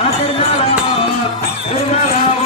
Thank you.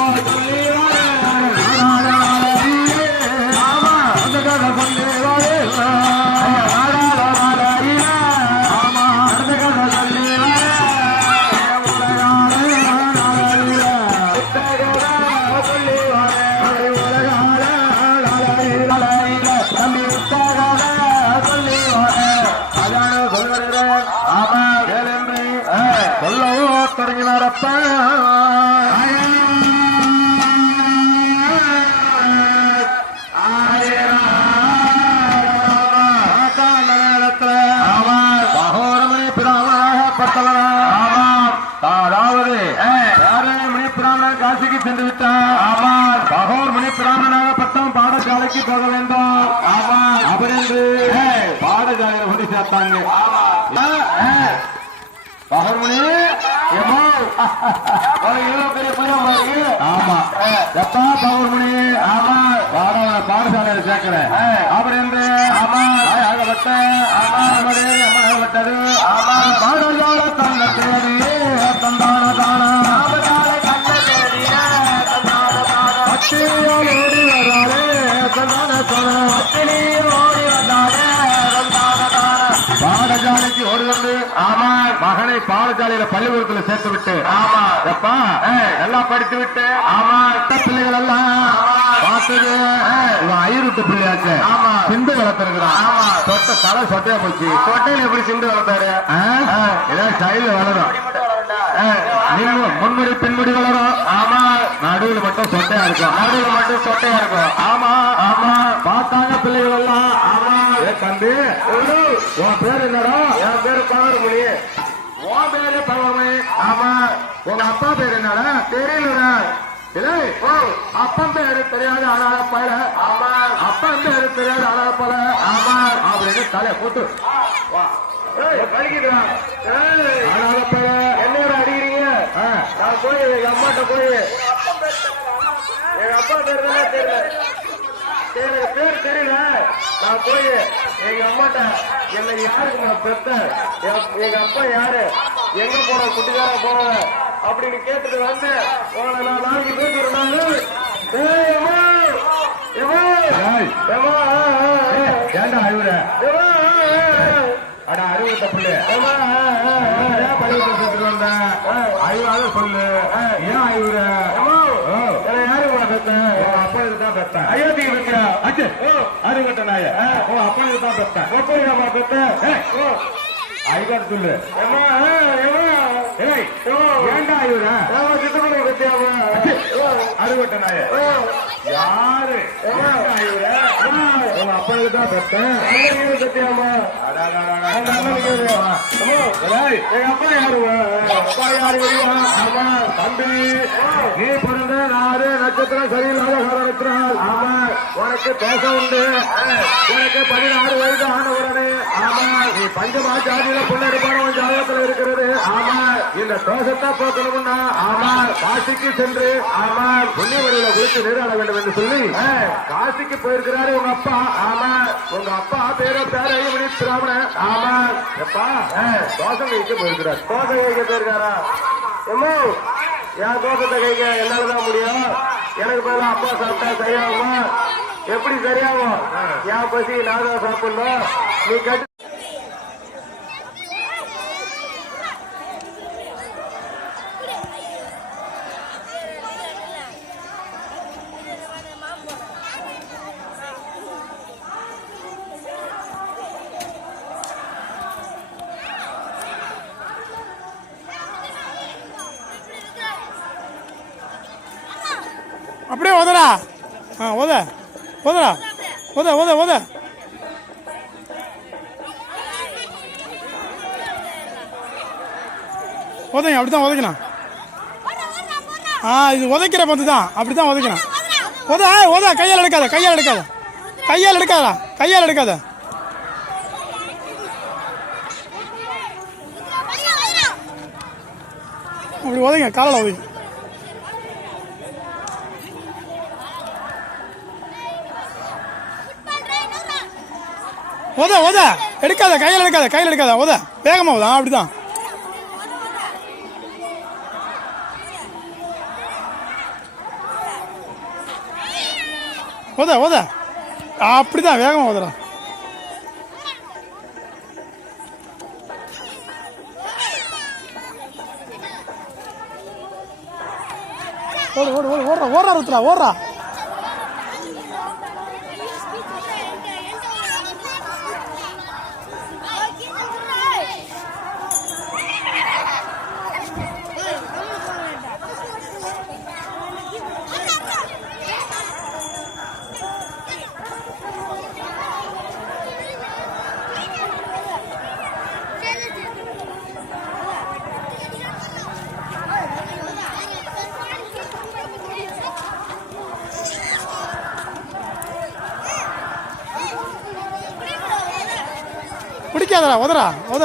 பிராமணன் காசிக்கு சென்று விட்டார். ஆமாம் பகோர் மணி பிராமணனாகப்பட்டவன் பாடசாலைக்கு போக வேண்டும். ஆமாம் அவர் என்று பாடசாலையில் கொண்டு சேர்த்தாங்க. பகர்மணி ஏமா சேர்க்கிறேன். அவர் என்று ஆமா ஆகப்பட்ட ஆமா அவரே மகனை பாடசாலையில பள்ளிக்கூடத்துல சேர்த்து விட்டு ஆமா. எப்பா? எல்லாம் படித்து விட்டு ஆமா. பிள்ளைகள் எல்லாம் பார்த்தது பிள்ளையாச்சு. ஆமா. சிந்து வளர்த்திருக்கிறான். ஆமா. சொட்ட தலை சொட்டையா போச்சு. சொட்டையில எப்படி சிந்து வளர்த்தாரு? ஏதாவது ஸ்டைல வளரும். முன்முடி பின்முடி வளரும். ஆமா. நடுவில் மட்டும் சொட்டையா இருக்கும். நடுவில் மட்டும் சொட்டையா இருக்கும். ஆமா. ஆமா. பார்த்தாங்க பிள்ளைகள் எல்லாம் ஆமா தம்பி. உன் பேர் என்னடா? என் பேரு பவர்மணி உன் பேரு ஆமா. உங்க அப்பா பேர் என்னடா? தெரியலடா. இல்லை ஓ அப்பன் பேரு தெரியாத அழகா பல. ஆமா. அப்பன் பேரு தெரியாத அழகா பல. ஆமா. அப்படின்னு தலையை போட்டு. என்னோட அடிக்கிறீங்க? நான் போய் எங்க அம்மாட்ட போய். எங்க அப்பா பேர் தானே தெரியல. எனக்கு பேர் தெரியல நான் போய் எங்க அம்மாட்ட என்னை யாருக்கு நான் பெத்த? என்- எங்க அப்பா யாரு? எங்க போன குட்டிக்கார போன அப்படின்னு கேட்டுட்டு வந்து உங்களை நான் நாளைக்கு பேசுறேன் அழுவுற? அடா அறுபத்த பிள்ளை அழுவாத சொல்லு ஏன் அழுவுற யாரு கூட பெத்தேன் உங்க அப்பா இதுதான் பெத்தேன் அயோத்திக்கு அறிவட்ட அச்சு அருங்கட்ட நாய. ஓ அப்பா இதுதான் பெத்தேன் ஒப்பையாமா பெத்தேன் ஐகாட்டு சொல்லு. ஏண்டா பெத்தியாமா அருங்கட்ட நாய யாரு? ஏண்டா அழுவுற உங்க அப்பா இதுதான் பெத்தேன் பெத்தியாமா எங்க அப்பா யாரு? அப்பா யாரு தம்பி நீ பிறந்த நாடு நட்சத்திரம் சரியில்லாத காரணத்தினால் ஆமா. உனக்கு தோஷம் உண்டு. உனக்கு பதினாறு வயது ஆன உடனே ஆமா. நீ பஞ்சமா ஜாதியில புள்ளெடுப்பான உன் ஜாதகத்தில் இருக்கிறது. ஆமா. இந்த தோஷத்தை போக்கணும்னா ஆமா காசிக்கு சென்று ஆமா புண்ணியவரையில குளித்து நீராட வேண்டும் என்று சொல்லி. காசிக்கு போயிருக்கிறாரு உங்க அப்பா. ஆமா உங்க அப்பா பேர பேர மணி பிராமணன் ஆமா எப்பா? தோசை வைக்க போயிருக்கிறார். தோசை வைக்க போயிருக்காரா? எம்மோ என் தோசத்தை கைக்க என்னாலதான் முடியும்? எனக்கு பதிலா அப்பா சாப்பிட்டா சரியாகுமா? எப்படி சரியாகும்? என் பசி நான் தான் சாப்பிடணும்? நீ கட்டு அப்படியே ஓதடா. ஆ ஓத. ஓதடா. ஓத உத உத ஓதைங்க அப்படி தான் உதைக்கணும் ஆ இது உதைக்கிற பந்து தான். அப்படி தான் உதைக்கணும். உத ஆ, உத கையால் எடுக்காத கையால் எடுக்காத. கையால் எடுக்காதா கையால் எடுக்காத. அப்படி உதைங்க காலையில் உதைங்க. உத உத. எடுக்காத கையில் எடுக்காத கையில் எடுக்காத உத. வேகமாக உதா அப்படிதான். உத உத. அப்படிதான் வேகமாக உதறா. ஓடு ஓடு ஓடு ஓடுறா ஓடுறா ருத்ரா ஓடுறா. பிடிக்காதடா உதறா உத